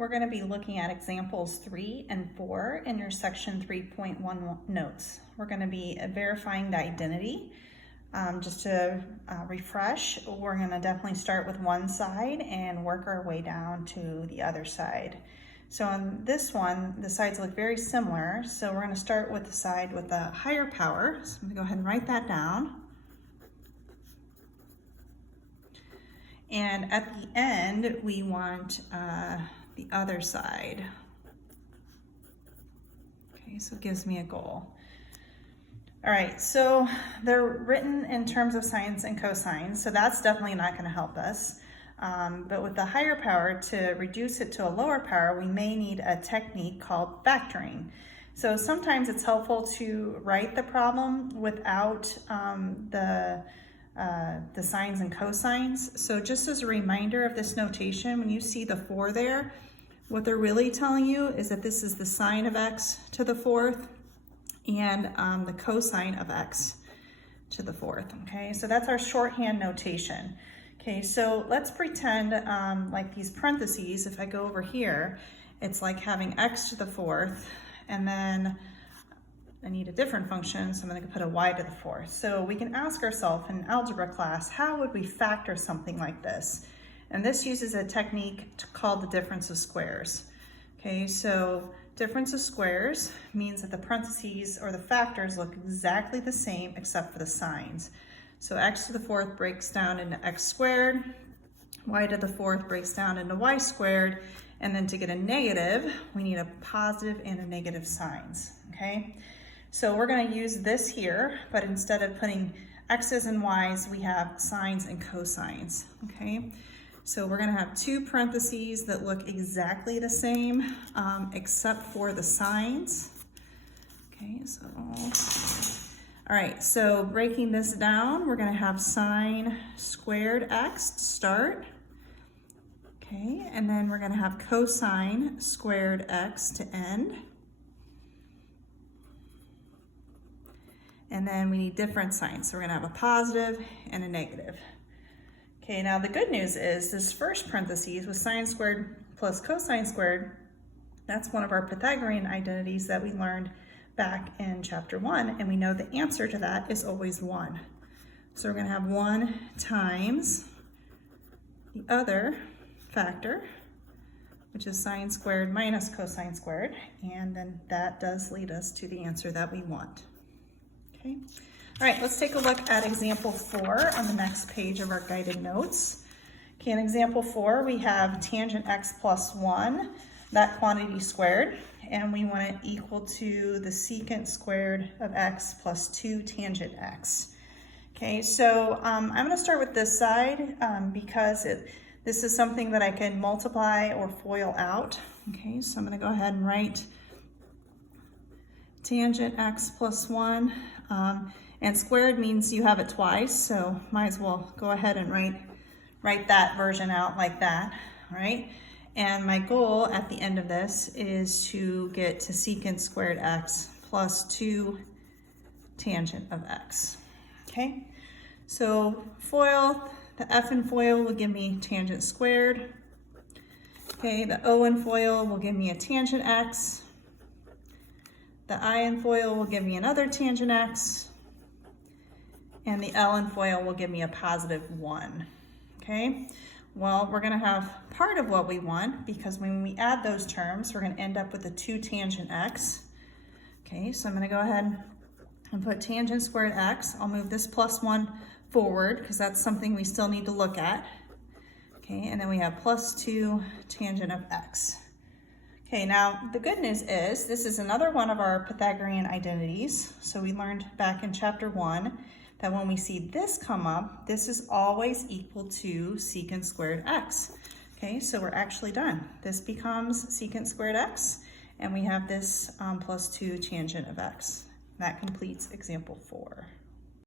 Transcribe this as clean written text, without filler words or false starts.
We're going to be looking at examples 3 and 4 in your section 3.1 notes. We're going to be verifying the identity. Just to refresh, we're going to definitely start with one side and work our way down to the other side. So on this one, the sides look very similar. So we're going to start with the side with the higher power. So I'm going to go ahead and write that down. And at the end, we want the other side. Okay, so it gives me a goal. All right, so they're written in terms of sines and cosines, so that's definitely not going to help us. But with the higher power, to reduce it to a lower power, we may need a technique called factoring. So sometimes it's helpful to write the problem without the sines and cosines. So just as a reminder of this notation, when you see the 4 there, what they're really telling you is that this is the sine of x to the 4th and the cosine of x to the 4th, okay? So that's our shorthand notation. Okay, so let's pretend like these parentheses, if I go over here, it's like having x to the 4th, and then I need a different function, so I'm going to put a y to the 4th. So we can ask ourselves in algebra class, how would we factor something like this? And this uses a technique called the difference of squares. Okay, so difference of squares means that the parentheses or the factors look exactly the same except for the signs. So x to the 4th breaks down into x squared, y to the 4th breaks down into y squared, and then to get a negative, we need a positive and a negative signs, okay? So we're going to use this here, but instead of putting x's and y's, we have sines and cosines, okay? So we're going to have two parentheses that look exactly the same, except for the signs. Okay, so, all right, so breaking this down, we're going to have sine squared x to start. Okay, and then we're going to have cosine squared x to end. And then we need different signs. So we're going to have a positive and a negative. Okay, now the good news is this first parentheses with sine squared plus cosine squared, that's one of our Pythagorean identities that we learned back in chapter 1, and we know the answer to that is always 1. So we're going to have 1 times the other factor, which is sine squared minus cosine squared, and then that does lead us to the answer that we want. Okay. All right, let's take a look at example 4 on the next page of our guided notes. Okay, in example 4, we have tangent x plus 1, that quantity squared, and we want it equal to the secant squared of x plus 2 tangent x. Okay, so I'm going to start with this side because this is something that I can multiply or FOIL out. Okay, so I'm going to go ahead and write tangent x plus 1. And squared means you have it twice, so might as well go ahead and write that version out like that, all right? And my goal at the end of this is to get to secant squared x plus 2 tangent of x, okay? So FOIL, the f in FOIL will give me tangent squared. Okay, the o in FOIL will give me a tangent x. The I in FOIL will give me another tangent x. And the L in FOIL will give me a positive 1, okay? Well, we're gonna have part of what we want because when we add those terms, we're gonna end up with a 2 tangent x. Okay, so I'm gonna go ahead and put tangent squared x. I'll move this plus 1 forward because that's something we still need to look at. Okay, and then we have plus 2 tangent of x. Okay, now the good news is this is another one of our Pythagorean identities. So we learned back in chapter 1 that when we see this come up, this is always equal to secant squared x. Okay, so we're actually done. This becomes secant squared x, and we have this plus 2 tangent of x. That completes example 4.